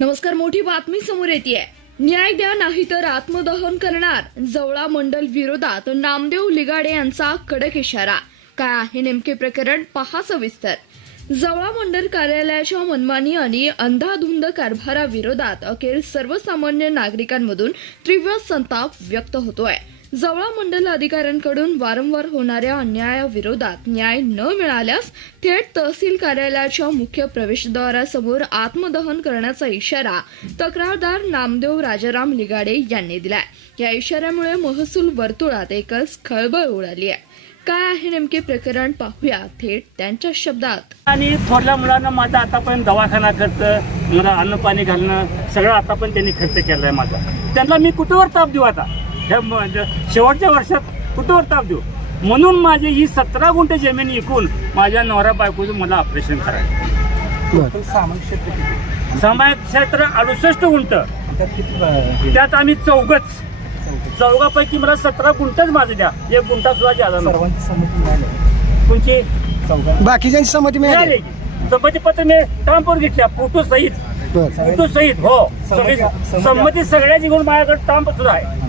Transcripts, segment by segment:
नमस्कार, मोठी बातमी समोर येते। न्याय द्या नाहीतर आत्मदहन करणार, जवळा मंडल विरोधात नामदेव लिगाडे यांचा कडक इशारा। काय आहे नेमके प्रकरण, पहा सविस्तर। जवळा मंडल कार्यालयाच्या मनमानी आणि अंधाधुंद कारभाराविरोधात अखेर सर्वसामान्य नागरिकांमधून तीव्र संताप व्यक्त होतोय। जवळा मंडल अधिकाऱ्यांकडून वारंवार होणाऱ्या अन्यायाविरोधात न्याय न मिळाल्यास थेट तहसील कार्यालयाच्या मुख्य प्रवेशद्वारासमोर आत्मदहन करण्याचा इशारा तक्रारदार नामदेव राजाराम लिगाडे यांनी दिलाय। या इशाऱ्यामुळे महसूल वर्तुळात एकच खळबळ उडाली आहे। काय आहे नेमके प्रकरण, पाहूया थेट त्यांच्या शब्दात। आणि थोरल्या मुलांना माझा आतापर्यंत दवाखाना खर्च, मला अन्न पाणी घालणं सगळं आतापर्यंत त्यांनी खर्च केलाय माझा। त्यांना मी कुठेवर ताप देऊ आता, शेवटच्या वर्षात कुठेवर ताप देऊ? म्हणून माझी ही 17 गुंठे जमीन विकून माझ्या नवरा बायकोचं मला ऑपरेशन करायचं। सामायिक क्षेत्र 68 गुंठ, त्यात आम्ही चौघापैकी मला 17 गुंठच माझं द्या, 1 गुंठा सुद्धा द्यायला तुमची बाकीच्यांची संमती मिळाली। संमती पत्र मी टांपूर घेतल्या, फोटो सहित हो, सगळी संमती सगळ्याची घेऊन माझ्याकडे टांप सुद्धा आहे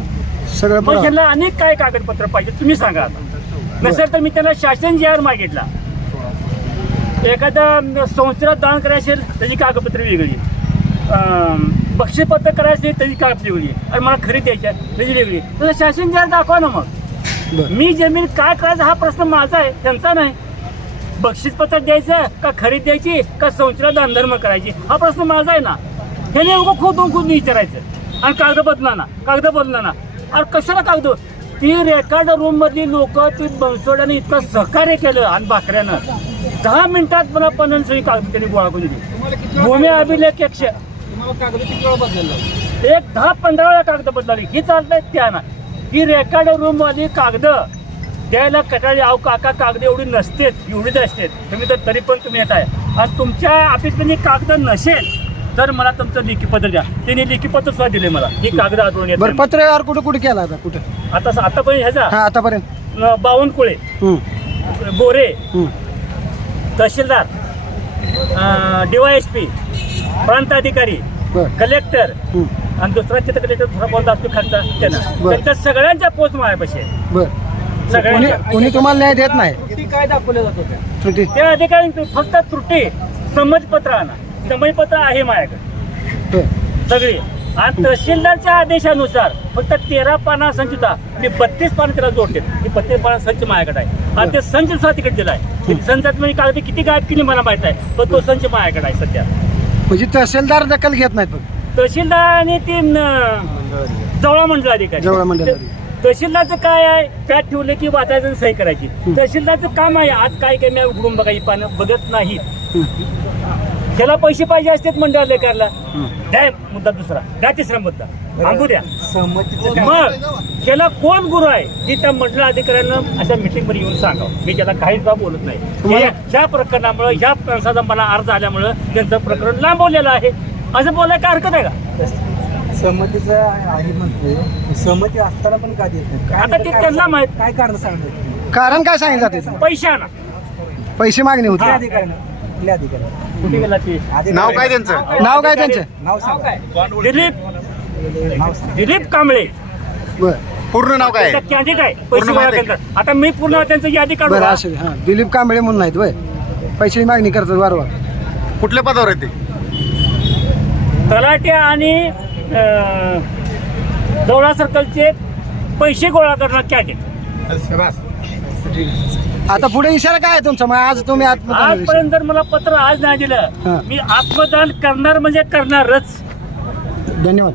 सगळं। मग त्यांना अनेक काय कागदपत्र पाहिजे तुम्ही सांगा आता। नसेल तर मी त्यांना शासन जाहीर मागितला, एखाद्या संस्थेला दान करायचे त्याची कागदपत्र वेगळी, बक्षीसपत्र करायचे त्याची कागदपत्र वेगळी, आणि मला खरेदी द्यायची आहे त्याची वेगळी। तर शासन जाहीर दाखवा ना। मग मी जमीन काय करायचं हा प्रश्न माझा आहे, त्यांचा नाही। बक्षीसपत्र द्यायचं का खरेदी द्यायची का संस्थेला दानधर्म करायची हा प्रश्न माझा आहे ना। हे उभं खूप विचारायचं आणि कागद बदला ना। अरे कशाला कागद? ती रेकॉर्ड रूम मधली लोक ती बनसोड्याने इतकं सहकार्य केलं आणि भाकऱ्यानं 10 मिनिटात मला 50 कागद त्यांनी गोळा करून दिली। भूमी अभिलेख 100 एक 10-15 वेळा कागद बदलाली। ही चालतंय त्या ना, ही रेकॉर्ड रूम वाली कागद द्यायला कटाळी। अहो काका, कागद एवढीच असते तुम्ही तर तरी पण तुम्ही येत आहे। आणि तुमच्या ऑफिसमध्ये कागद नसेल तर मला तुमचं लेखी पत्र द्या। त्यांनी लेखी पत्र सुद्धा दिले मला, ही कागद आढळून येत। पत्रव्यवहार कुठे केला आता? कुठे आतापर्यंत ह्याचा आतापर्यंत बावनकुळे, बोरे, तहसीलदार, DYSP, प्रांत अधिकारी, कलेक्टर आणि दुसरा तिथं कलेक्टर दुसरा कोणता असतो खालचा त्यांच्या सगळ्यांच्या पोच माझ्यापाशी आहे। कोणी तुम्हाला न्याय देत नाही? काय दाखवलं जातं त्या अधिकारी फक्त त्रुटी संमतीपत्र आणा, संमतीपत्र आहे माझ्याकडे सगळी। आणि तहसीलदारच्या आदेशानुसार फक्त 13 पाना संच होता, मी 32 पानं त्याला जोडते। ही 32 पाना संच माझ्याकडे आहे आणि ते संच सुद्धा तिकडे दिलाय। संचात म्हणजे कागद किती गायब केली मला माहित आहे, पण तो संच माझ्याकडे आहे सध्या। म्हणजे तहसीलदार दखल घेत नाहीत? तहसीलदार आणि ती जवळा मंडळ अधिकारी। तहसीलदारचं काय आहे, पॅट ठेवले की वाचायचं सही करायची। तहसीलदारचं काम आहे आज काय मी उघडून बघायची पानं बघत नाही। त्याला पैसे पाहिजे असतात मंडळ लेकरला, द्या मुद्दा दुसरा, द्या तिसरा मुद्दा सांगू द्या। मग त्याला कोण गुरु आहे की त्या मंडळ अधिकाऱ्यांना अशा मीटिंग मध्ये येऊन सांगावं। मी त्याला काहीच बोलत नाही। ह्या प्रकरणामुळे, ह्या प्रसादा मला अर्ज आल्यामुळे त्यांचं प्रकरण लांबवलेलं आहे असं बोलायला काय हरकत आहे का? सहमतीचं आहे म्हणतोय, सहमती असताना पण का देत नाही? आता ते त्यांना माहित काय कारण सांगतो? कारण काय सांगितलं त्याचं? पैशाना पैसे मागणी होती। कुठे गेला ते? नाव काय त्यांचं? नाव सांग काय? दिलीप कांबळे। पूर्ण नाव काय? कॅन्डिडेट आहे, पैसे गोळा करतात। आता मी पूर्ण त्यांचं यादी काढू का? दिलीप कांबळे म्हणून नाहीत वय, पैसे मागणी करतात वारंवार। कुठल्या पदावर आहे ते? तलाट्या आणि जवळा सर्कलचे पैसे गोळा करणार कॅन्डिडेट। आता पुढे इशारा काय आहे तुमचा? मग आज तुम्ही आजपर्यंत जर मला पत्र आज नाही दिलं, मी आत्मदान करणार म्हणजे करणारच। धन्यवाद।